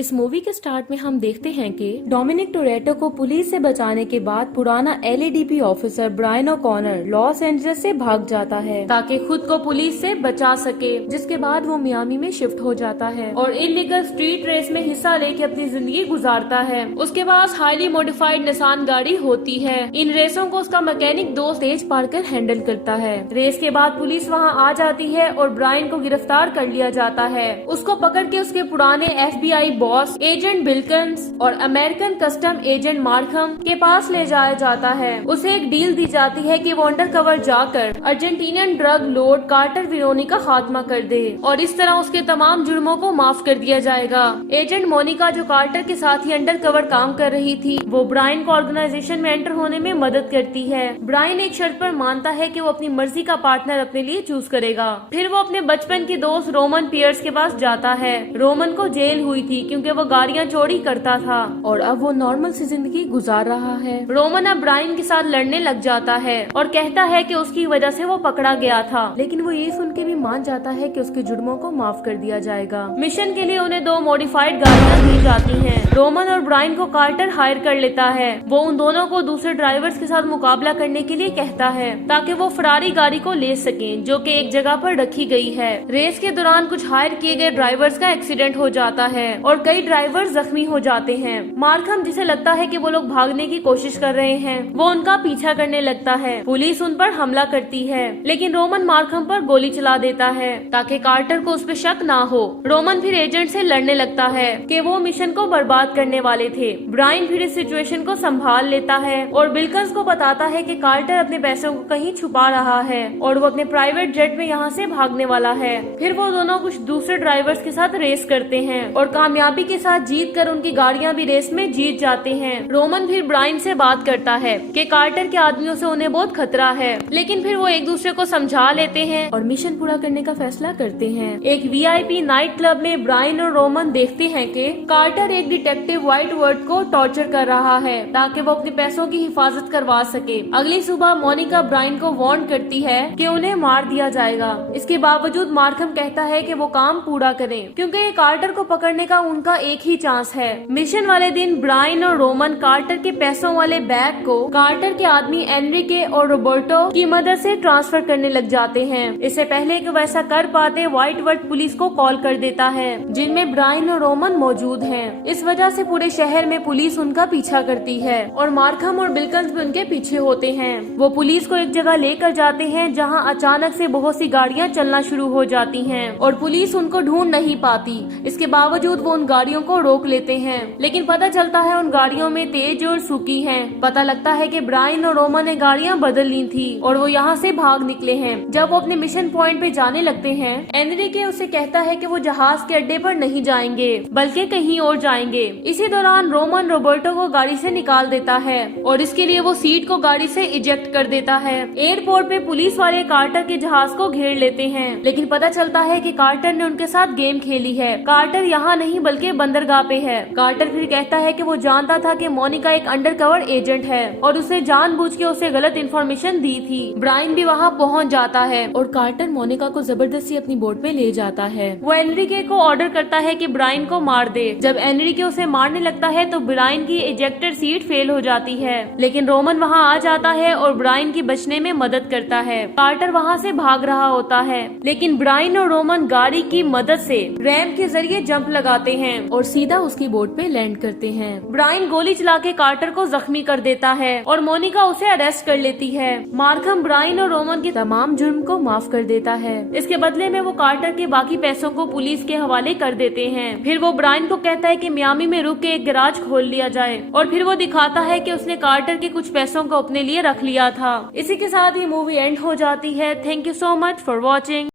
इस मूवी के स्टार्ट में हम देखते हैं कि डोमिनिक टोरेटो को पुलिस से बचाने के बाद पुराना एलएडीपी officer Brian O'Connor Los Angeles से भाग जाता है ताकि खुद को पुलिस से बचा सके, जिसके बाद वो मियामी में शिफ्ट हो जाता है और इलीगल स्ट्रीट रेस में हिस्सा लेके अपनी जिंदगी गुजारता है। उसके पास हाईली मॉडिफाइड निसान गाड़ी होती है। इन रेसों को उसका मैकेनिक दोस्त तेज पार्कर हैंडल करता है। रेस के बाद पुलिस वहाँ आ जाती है और ब्रायन को गिरफ्तार कर लिया जाता है। उसको पकड़ के उसके पुराने FBI बॉस एजेंट बिल्कन्स और अमेरिकन कस्टम एजेंट मार्कम के पास ले जाया जाता है। उसे एक डील दी जाती है कि वो अंडर कवर जाकर अर्जेंटीनियन ड्रग लॉर्ड कार्टर विरोनी का खात्मा कर दे और इस तरह उसके तमाम जुर्मों को माफ कर दिया जाएगा। एजेंट मोनिका जो कार्टर के साथ ही अंडर कवर काम कर रही थी, वो ब्रायन को ऑर्गेनाइजेशन में एंटर होने में मदद करती है। ब्रायन एक शर्त पर मानता है कि वो अपनी मर्जी का पार्टनर अपने लिए चूज करेगा। फिर वो अपने बचपन के दोस्त रोमन पियर्स के पास जाता है। रोमन को जेल हुई थी क्योंकि वो गाड़ियां चोरी करता था और अब वो नॉर्मल सी जिंदगी गुजार रहा है। रोमन अब ब्रायन के साथ लड़ने लग जाता है और कहता है कि उसकी वजह से वो पकड़ा गया था, लेकिन वो ये सुन के भी मान जाता है कि उसके जुर्मों को माफ कर दिया जाएगा। मिशन के लिए उन्हें 2 मॉडिफाइड गाड़ियां दी जाती हैं। रोमन और ब्रायन को कार्टर हायर कर लेता है। वो उन दोनों को दूसरे ड्राइवर्स के साथ मुकाबला करने के लिए कहता है ताकि वो फरारी गाड़ी को ले सकें जो कि एक जगह पर रखी गई है। रेस के दौरान कुछ हायर किए गए ड्राइवर्स का एक्सीडेंट हो जाता है और कई ड्राइवर्स जख्मी हो जाते हैं। मार्कम, जिसे लगता है कि वो लोग भागने की कोशिश कर रहे हैं, वो उनका पीछा करने लगता है। पुलिस उन पर हमला करती है, लेकिन रोमन मार्कम पर गोली चला देता है ताकि कार्टर को उस पर शक ना हो। रोमन फिर एजेंट से लड़ने लगता है कि वो मिशन को बर्बाद करने वाले थे। ब्रायन फिर इस सिचुएशन को संभाल लेता है और बिल्कन्स को बताता है कि कार्टर अपने पैसों को कहीं छुपा रहा है और वो अपने प्राइवेट जेट में यहाँ से भागने वाला है। फिर वो दोनों कुछ दूसरे ड्राइवर्स के साथ रेस करते हैं और कामयाबी के साथ जीत कर उनकी गाड़ियां भी रेस में जीत जाते हैं। रोमन फिर ब्रायन से बात करता है कि कार्टर के आदमियों से उन्हें बहुत खतरा है, लेकिन फिर वो एक दूसरे को समझा लेते हैं और मिशन पूरा करने का फैसला करते हैं। एक VIP नाइट क्लब में ब्रायन और रोमन देखते हैं कि कार्टर एक डिटेक्टिव व्हाइट वर्ड को टॉर्चर कर रहा है ताकि वो अपने पैसों की हिफाजत करवा सके। अगली सुबह मोनिका ब्रायन को वार्न करती है कि उन्हें मार दिया जाएगा। इसके बावजूद मार्कम कहता है कि वो काम पूरा करें क्योंकि ये कार्टर को पकड़ने का उनका एक ही चांस है। मिशन वाले दिन ब्रायन और रोमन कार्टर के पैसों वाले बैग को कार्टर के आदमी एनरिके और रोबर्टो की मदद से ट्रांसफर करने लग जाते हैं। इससे पहले कि वैसा कर पाते, व्हाइट वर्ड पुलिस को कॉल कर देता है जिनमें ब्रायन और रोमन मौजूद हैं। इस वजह से पूरे शहर में पुलिस उनका पीछा करती है और मार्कम और बिल्कन्स भी उनके पीछे होते हैं। वो पुलिस को एक जगह लेकर जाते हैं जहाँ अचानक से बहुत सी गाड़ियाँ चलना शुरू हो जाती हैं और पुलिस उनको ढूंढ नहीं पाती। इसके बावजूद वो उन गाड़ियों को रोक लेते हैं, लेकिन पता चलता है उन गाड़ियों में तेज और सूकी हैं। पता लगता है कि ब्रायन और रोमन ने गाड़ियां बदल ली थी और वो यहाँ से भाग निकले हैं। जब वो अपने मिशन पॉइंट पे जाने लगते हैं, एनरिके उसे कहता है कि वो जहाज के अड्डे पर नहीं जाएंगे बल्कि कहीं और जाएंगे। इसी दौरान रोमन रोबर्टो को गाड़ी से निकाल देता है और इसके लिए वो सीट को गाड़ी से इजेक्ट कर देता है। एयरपोर्ट पे पुलिस वाले कार्टर के जहाज को घेर लेते हैं, लेकिन पता चलता है कि कार्टर ने उनके साथ गेम खेली है। कार्टर यहाँ नहीं बल्कि बंदरगाह पे है। कार्टर फिर कहता है कि वो जानता था कि मोनिका एक अंडरकवर एजेंट है और उसने जानबूझ के उसे गलत इन्फॉर्मेशन दी थी। ब्रायन भी वहाँ पहुँच जाता है और कार्टर मोनिका को जबरदस्ती अपनी बोट पे ले जाता है। वो एनरिके को ऑर्डर करता है कि ब्रायन को मार दे। जब एनरिके उसे मारने लगता है तो ब्रायन की इजेक्टर सीट फेल हो जाती है, लेकिन रोमन वहाँ आ जाता है और ब्रायन की बचने में मदद करता है। कार्टर वहाँ से भाग रहा होता है, लेकिन ब्रायन और रोमन गाड़ी की मदद से रैंप के जरिए जंप लगाते हैं और सीधा उसकी बोट पे लैंड करते हैं। ब्रायन गोली चला के कार्टर को जख्मी कर देता है और मोनिका उसे अरेस्ट कर लेती है। मार्कम ब्रायन और रोमन के तमाम जुर्म को माफ कर देता है। इसके बदले में वो कार्टर के बाकी पैसों को पुलिस के हवाले कर देते हैं। फिर वो ब्रायन को कहता है कि मियामी में रुक के एक गैराज खोल लिया जाए और फिर वो दिखाता है कि उसने कार्टर के कुछ पैसों को अपने लिए रख लिया था। इसी के साथ ही मूवी एंड हो जाती है। Thank you so much for watching.